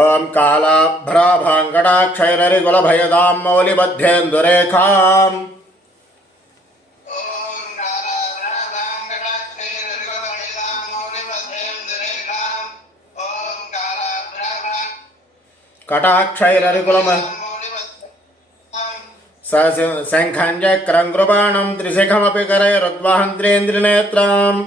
ओम कालाभ्राभाङ्गटाक्षैररिकुलभयदां मौलिबद्धेन्दुरेखाम् कटाक्षैररिकुलम शङ्खञ्चक्रं कृपाणं त्रिशिखमपि करैरुद्वहन्त्रेन्द्रनेत्राम्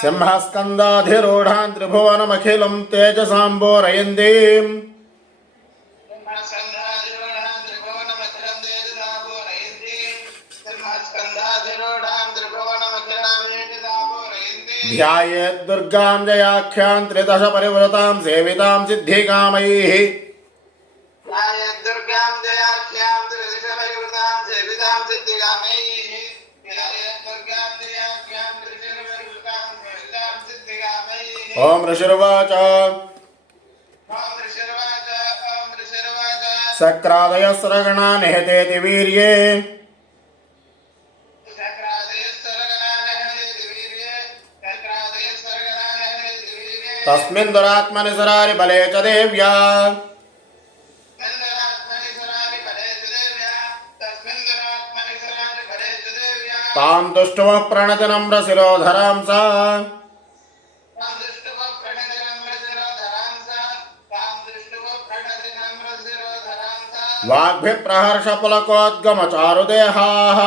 सिंहस्कन्धाधिरूढान् त्रिभुवनमखिलं तेजसाम्बोरयन्तीम् ध्यायेत् दुर्गां जयाख्यां त्रिदश परिवृतां सेवितां सिद्धिकामैः ओम ऋषिर्वाच सक्रादयस्रगणा निहतेति वीर्ये तस्मिन् दुरात्मनि सरारि बले च देव्या तां दुष्टुवः प्रणति नम्रशिरोधरां सा वाग्भिप्रहर्षपुलकोद्गमचारुदेहाः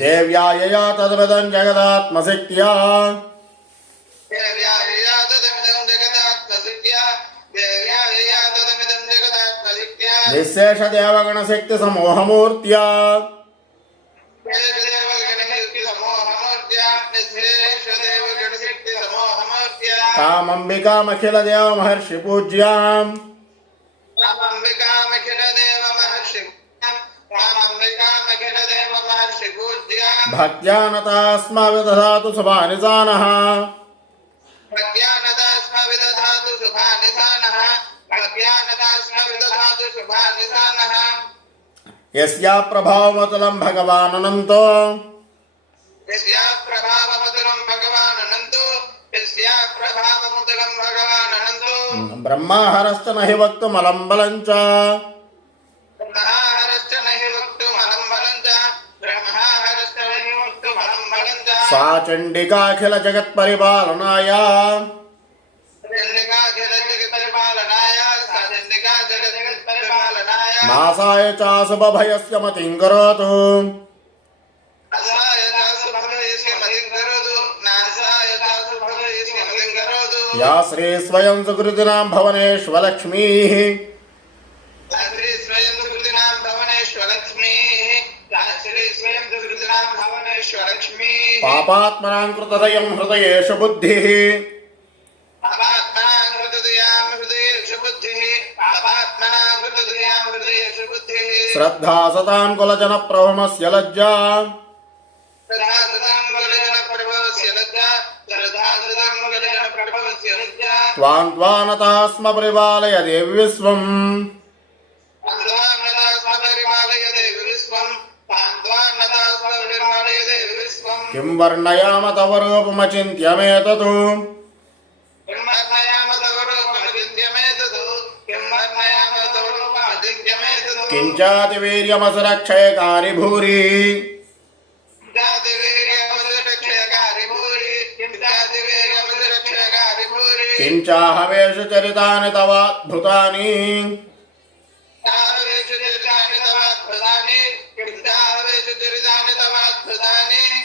देव्या यया तद्विदं जगदात्मशक्त्या निःशेषदेवगणशक्तिसमूहमूर्त्या तामम्बिकामखिलदेवमहर्षिपूज्याम् भक्त्या नतास्माविदधातु शुभानिसानः यस्या प्रभावमतुलं भगवानन्तो ब्रह्माहरश्च न हि वक्तुमलं बलं च सा चण्डिकाखिल जगत्परिपालनाय नासाय चाशुभभयस्य मतिं करोतु या श्री स्वयं सुकृतिनां भवनेष्वलक्ष्मीः पापात्मनां कृतदयं हृदयेषु बुद्धिः श्रद्धा सतां कुलजनप्रभमस्य लज्जा त्वां त्वानता स्म परिपालय देवि विश्वम् किं वर्णयाम तव रूपमचिन्त्यमेतत् किञ्चातिवीर्यमसुरक्षयकारि भूरि किञ्चाहवेषु चरितानि तवाद्भुतानि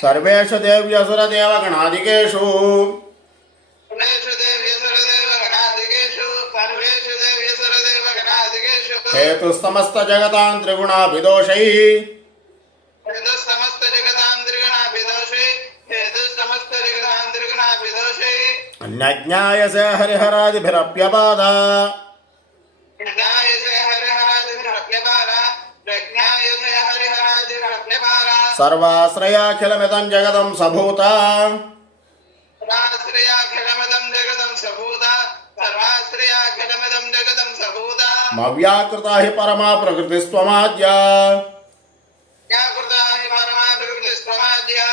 सर्वेषु देव्यसुरदेवगणादिकेषु हेतुस्तमस्तजगतां त्रिगुणाभिदोषैः न ज्ञायसे हरिहरादिभिरप्यपादा सर्वाश्रयाखिलमिदं जगदं सभूता सर्वाश्रयाखिलमिदं जगतं सबूता सर्वाश्रयाखिलमिदं जगतं सबूता मव्याकृता हि परमा प्रकृतिस्त्वमाद्या व्याकृता हि परमा प्रकृतिस्त्वमाद्य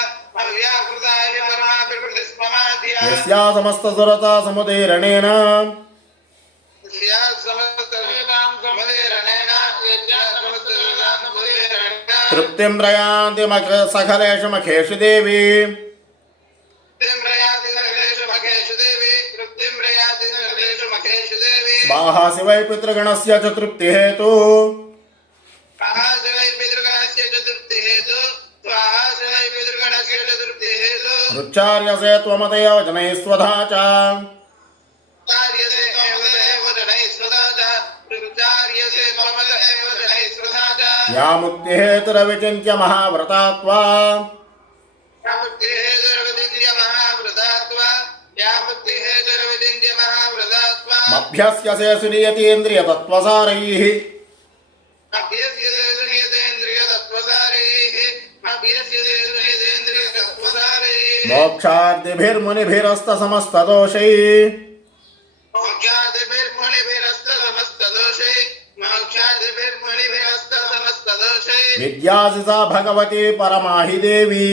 अव्याकृता हि परमा प्रकृतिस्त्वमाद्य यस्या समस्तसुरता समुदीरणेन यस्या समस्तसुरतां समुदीरणेन यस्या समस्तसुरतां समुदीरणेन तृप्तिं प्रयान्ति सकलेषु मखेषु देवी स्वाहा शिवै पितृगणस्य च तृप्तिहेतु रुच्चार्यसे त्वमतयो जनैः स्वधा च या मुक्तिहेतुरविचिन्त्य महाव्रता त्वा मभ्यस्यसे सुनियतीन्द्रियतत्त्वसारैः मोक्षार्थिभिर्मुनिभिरस्तसमस्तदोषैः विद्यासिता भगवती परमाहि देवी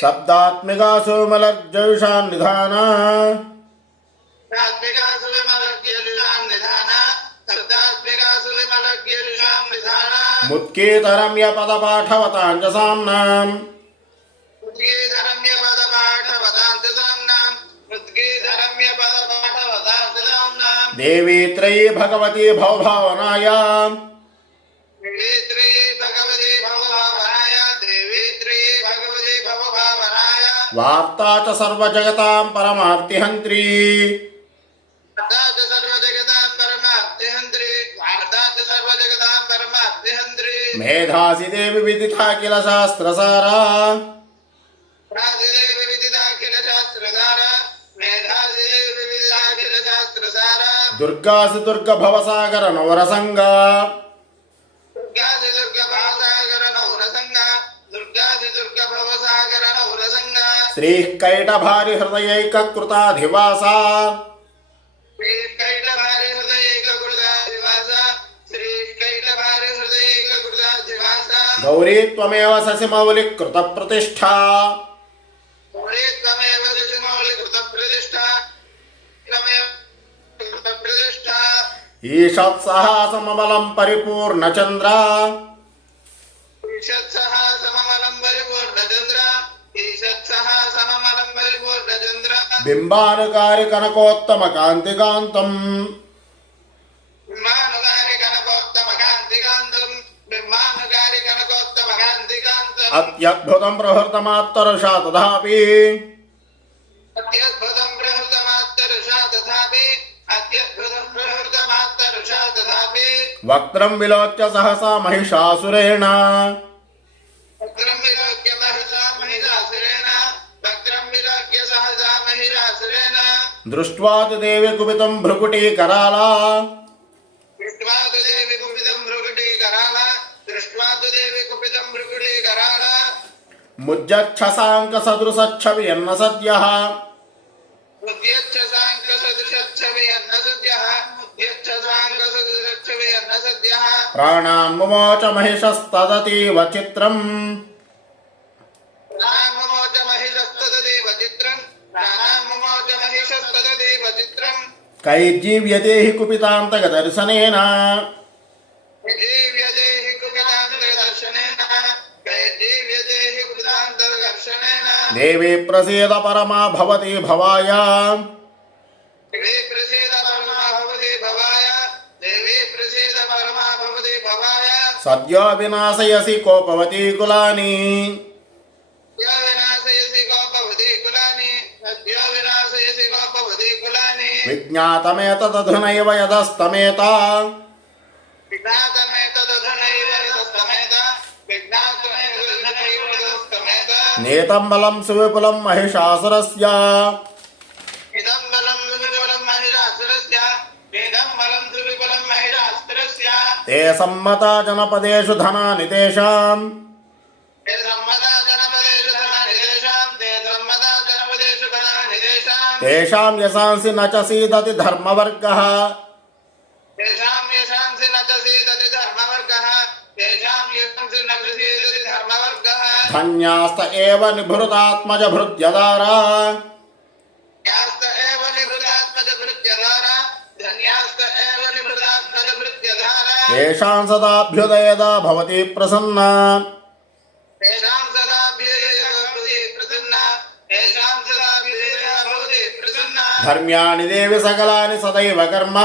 शब्दात्मिका सुमलर्जयुषान्निधाना मुत्कीतरम्य पदपाठवतां च साम्नाम् देवी त्रयी भगवती भवभावनायाम् वार्ता च सर्वजगतां परमार्तिहन्त्री मेधासि देवी विदिता किल शास्त्रसारा दुर्गासि दुर्ग भवसागर नवरसंगा श्रीः कैटभारि हृदयैककृताधिवासा गौरी त्वमेव शशिमौलिकृतप्रतिष्ठा ईषत्सहासमबलं परिपूर्णचन्द्रा बिम्बानुकारि कनकोत्तमकान्तिकान्तम् अत्यद्भुतं प्रहृतमात्तरुषा तथापि वक्त्रं विलोक्य सहसा महिषासुरेण दृष्ट्वा तु देवी कुपितं भ्रुकुटीकराला मुज्जच्छसाङ्कसदृशच्छवियन्न सद्यः प्राणान् मुमोच महिषस्तदतीव चित्रम् कैर्जीव्यते हि कुपितान्तकदर्शनेन देवी प्रसीद परमा भवती भवाय सद्यो विनाशयसि कोपवती कुलानि विज्ञातमेतदधुनैव यदस्तमेता नेतं बलं सुविपुलं महिषासुरस्य ते सम्मता जनपदेषु धनानि तेषाम् तेषां यशांसि न च सीदति धर्मवर्गः धन्यास्त एव निभृतात्मजभृत्यदारा येषां सदाभ्युदयदा भवति प्रसन्ना धर्म्याणि देवि सकलानि सदैव कर्म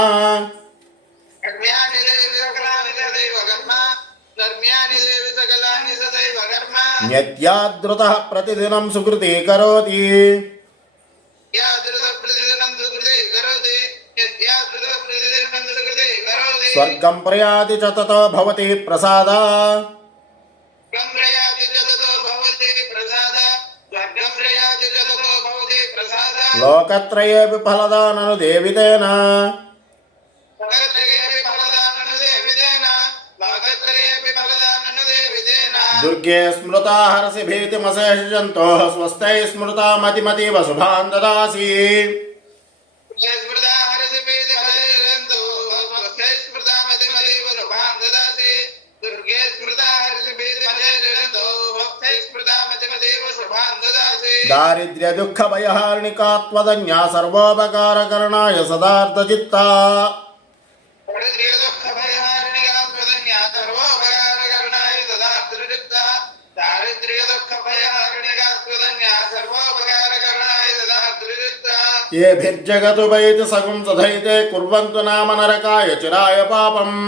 यद्यादृतः प्रतिदिनं सुकृती करोति स्वर्गं प्रयाति च ततो भवति प्रसादा लोकत्रयेऽपि फलदाननुदेवितेन दुर्गे स्मृता हरसि भीतिमशेषजन्तोः स्वस्ते स्मृता मतिमतीव शुभान् ददासि दारिद्र्य दुःख भयहारिणिका त्वदन्या सर्वोपकारकरणाय सदार्थचित्ता येभिर्जगतु वैति सगुं सधैते कुर्वन्तु नाम नरकाय चिराय पापम्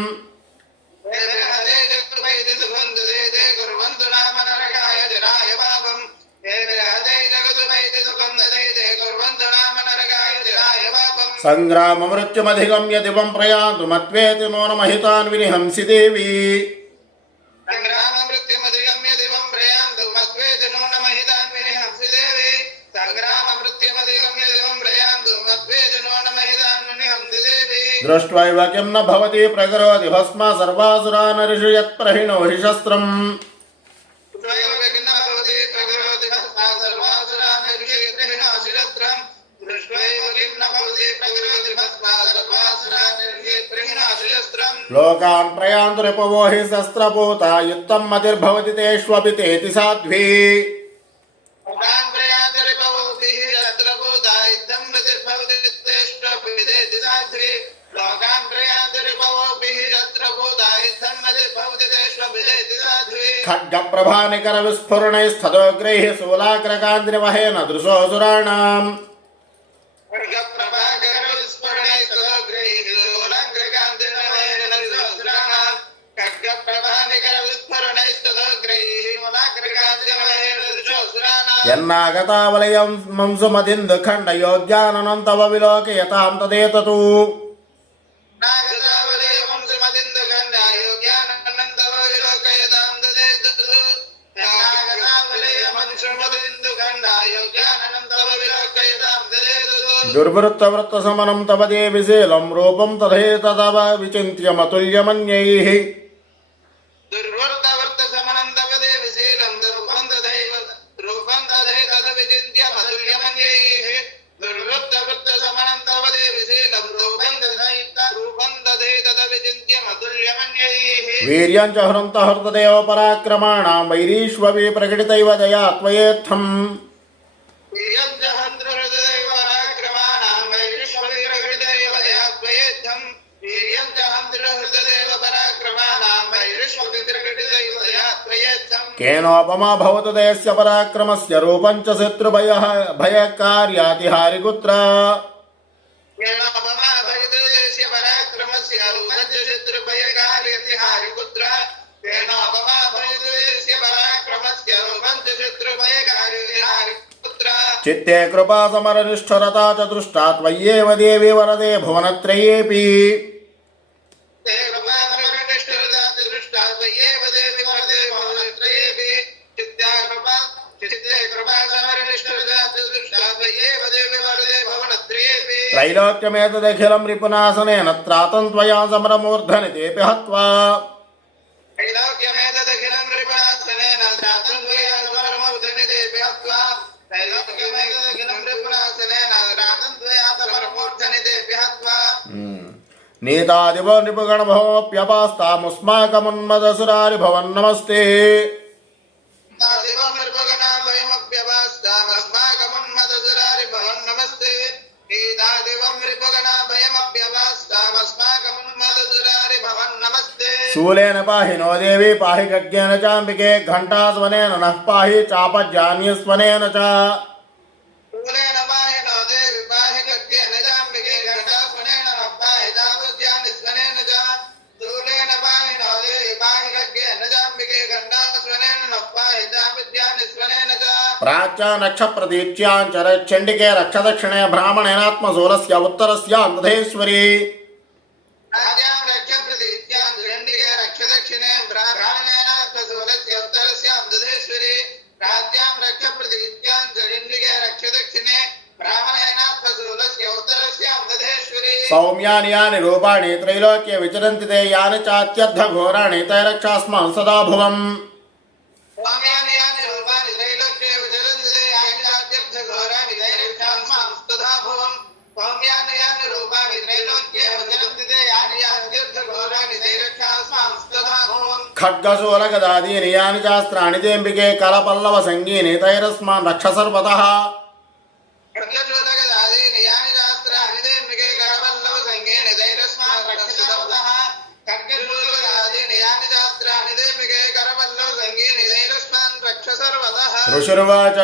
संग्राम मृत्युमधिगम्य दिवं प्रयान्तु मत्वेति नो न महितान् विनिहंसि देवी दृष्ट्वैव किं न भवति प्रकरोति भस्म सर्वासुरान् ऋषि यत्प्रहिणो हि शस्त्रम् लोकान् प्रयान्तु रिपवो हि शस्त्रपूता युक्तं मतिर्भवति तेष्वपि तेति साध्वी खड्गप्रभानिकर विस्फुरणैस्तदोग्रैः शूलाग्रकान्तिवहेन दृशोऽसुराणाम् यन्नागतावलयं मंसुमदिन्दु खण्डयोग्याननं तव विलोकयतां तदेततु दुर्वृत्तवृत्तसमनं तव देवि शीलं रूपं तथैतदव विचिन्त्यमतुल्यमन्यैः वीर्यं च हृन्त हृतदेव पराक्रमाणां वैरीष्वपि प्रकटितैव दया त्वयेत्थम् केनोपमा भवतु देस्य पराक्रमस्य रूपं च शत्रुभयः भयकार्यातिहारिपुत्र चित्ते कृपा समरनिष्ठुरता च दृष्टा त्वय्येव देवी वरदे भुवनत्रयेऽपि त्रैलोक्यमेतदखिलं रिपुनासनेन त्रातं त्वया समरमूर्धनि तेऽपि हत्वा त्रैलोक्यमेतदखिलं रिपुनासनेन त्रातं त्वया समरमूर्धनि तेऽपि हत्वा त्रैलोक्यमेतदखिलं रिपुनासनेन त्रातं त्वया समरमूर्धनि तेऽपि हत्वा नीतादिव नृपगणभवोऽप्यपास्तामुस्माकमुन्मदसुरारिभवन् नमस्ते तादिवं नृपगणाभयमप्यपास्तामस्माकमुन्मदसुरारिभवन् नमस्ते नीतादिवं नृपगणाभयमप्यपास्तामस्माकमुन्मदसुरारिभवन् नमस्ते शूलेन पाहि नो देवी पाहि खड्गेन चाम्बिके घण्टास्वनेन नः पाहि चापज्जान्यस्वनेन च शूलेन पाहि नो देवी पाहि खड्गेन चाम्बिके घण्टास्वनेन नः पाहि चापज्जान्यस्वनेन च शूलेन पाहि नो देवी पाहि खड्गेन चाम्बिके घण्टास्वनेन नः पाहि चापज्जान्यस्वनेन च प्राच्या नक्षप्रतीच्याञ्चरचण्डिके रक्षदक्षिणे ब्राह्मणेनात्मशूलस्य उत्तरस्यान्धेश्वरी राजां रक्षप्रतीत्यां चण्डिके रक्षदक्षिणे ब्राह्मणेनात्मशूलस्य उत्तरस्यां दधेश्वरी राज्यां रक्षप्रतीत्यां चण्डिके रक्षदक्षिणे ब्राह्मणेनात्मशूलस्य उत्तरस्यां दधेश्वरी सौम्यानि यानि रूपाणि त्रैलोक्ये विचरन्ति ते यानि चात्यर्धघोराणि तैरक्षास्मान् सदा भुवम् स्वाम्यानि यानि रूपाणि त्रैलोक्ये विचरन्ति ते यानि चात्यर्थघोराणि दैरक्षास्मां तथा भवम् स्वाम्यानि यानि रूपाणि त्रैलोक्ये विचरन्ति ते यानि चात्यर्थघोराणि दैरक्षास्मां तथा भवम् खड्गशूलगदादीनि यानि चास्त्राणि तेऽम्बिके करपल्लवसङ्गीनि तैरस्मान् रक्ष सर्वतः खड्गशूलगदादीनि यानि चास्त्राणि तेऽम्बिके करपल्लवसङ्गीनि दैरस्मान् रक्ष सर्वतः खड्गशूलगदादीनि यानि चास्त्राणि तेऽम्बिके करपल्लवसङ्गीनि दैरस्मान् रक्ष सर्वतः ऋषिर्वाच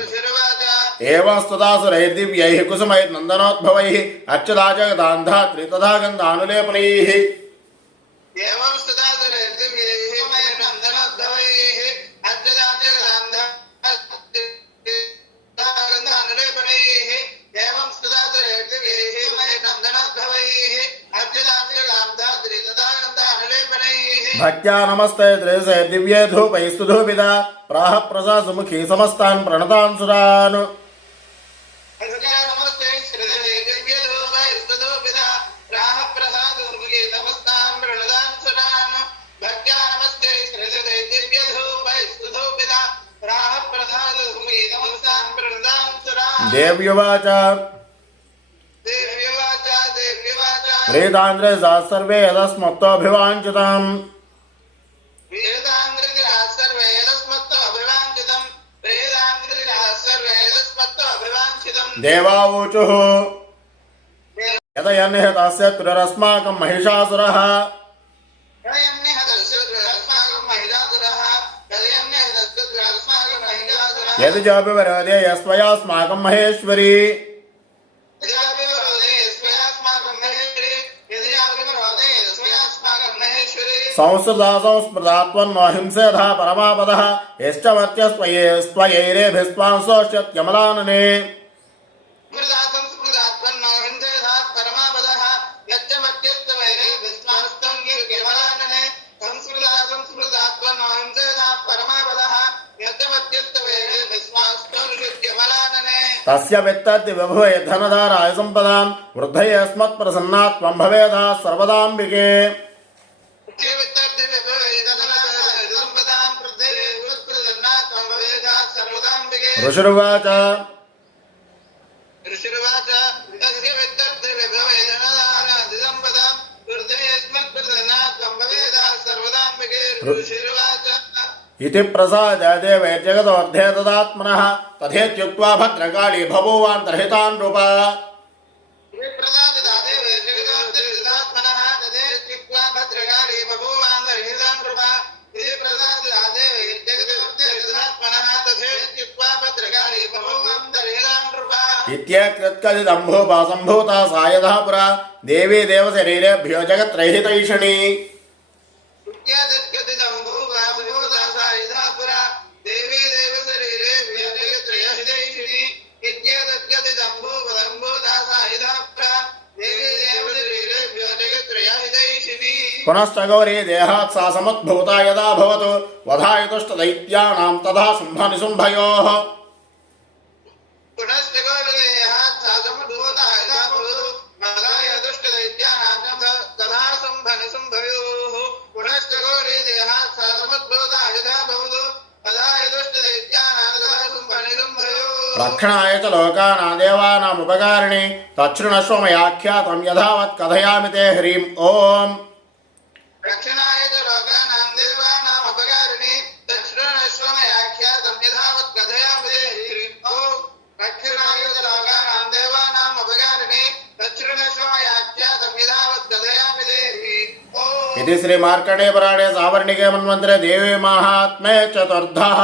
ऋषिर्वाच एवं स्तुतासुरैर्दिव्यैः कुसुमैर्नन्दनोद्भवैः अच्युता जगदान्धात्रि तथा गन्धानुलेपनैः एवं स्तुतासुरैर्दिव्यैः नन्दनोद्भवैः अच्युतानुलेपनैः एवं स्तुतासुरैर्दिव्यैः नन्दनोद्भवैः अच्युतानुलेपनैः तथा गन्धानुलेपनैः भक्त्या नमस्ते त्रिसे दिव्ये धूपैः स्तुधूपिता प्राह प्रसासुमुखी समस्तान् प्रणतान् सुरान् नमस्ते श्रीदेवी दिव्यधूपैः स्तुधूपिता प्राह प्रसादुर्मुखे समस्तान् प्रणतान् सुरान् भक्त्या नमस्ते श्रीदेवी दिव्यधूपैः स्तुधूपिता प्राह प्रसादुर्मुखे समस्तान् प्रणतान् सुरान् देव्युवाच देव्यवाच प्रेतान्द्रे सा सर्वे यदस्मत्तोऽभिवाञ्छिताम् वेदाङ्ग्रिराः सर्वे यदस्मत्तो अभिवाञ्छितम् वेदाङ्ग्रिराः सर्वे यदस्मत्तो अभिवाञ्छितम् देवावोचुः यदयन्निह तस्य तुरस्माकं महिषासुरः यदि चापि वरदे यस्त्वयास्माकं महेश्वरी संस्कृता संस्मृता त्वन्नो हिंसेधा परमापदः यश्च मर्त्यस्त्वयैरेभिस्त्वांसोष्यत्यमलानने तस्य वित्तति विभुवे धनधाराय सम्पदां वृद्धये अस्मत्प्रसन्ना त्वं भवेदा सर्वदाम्बिके ऋषिर्वाच इति प्रसाद्य देवे जगदोर्धे तदात्मनः तथेत्युक्त्वा भद्रकाली बभूवान्तर्हितान् नृपा इत्येतत्कथितम्भूपा सायधा पुरा देवी देवशरीरेभ्यो जगत्रैहितैषणी पुनश्च गौरी देहात् सा समुद्भूता यदा भवतु वधायुतुष्टदैत्यानां तथा शुम्भनिशुम्भयोः पुनश्च गौरी सर्वाणि सम्भयोः पुनश्च गौरी देहात् सा समुद्भूता यथा भवतु तदाय दुष्टदैत्यानादः शुम्भनिशुम्भयोः रक्षणाय च लोकानां देवानामुपकारिणे तच्छृणुष्व मयाख्यातं यथावत् कथयामि ते ह्रीं ॐ रक्षणाय च लोकानां देवानाम् अपकारिणे तच्छृणुष्व मयाख्यातं यथावत् कथयामि ते ह्रीं ॐ रक्षणाय च लोकानां देवानाम् अपकारिणे तच्छृणुष्व मयाख्यातं यथावत् कथयामि ते ह्रीं ॐ इति श्रीमार्कण्डेय पुराणे सावर्णिके मन्वन्तरे देवी माहात्म्ये चतुर्थः।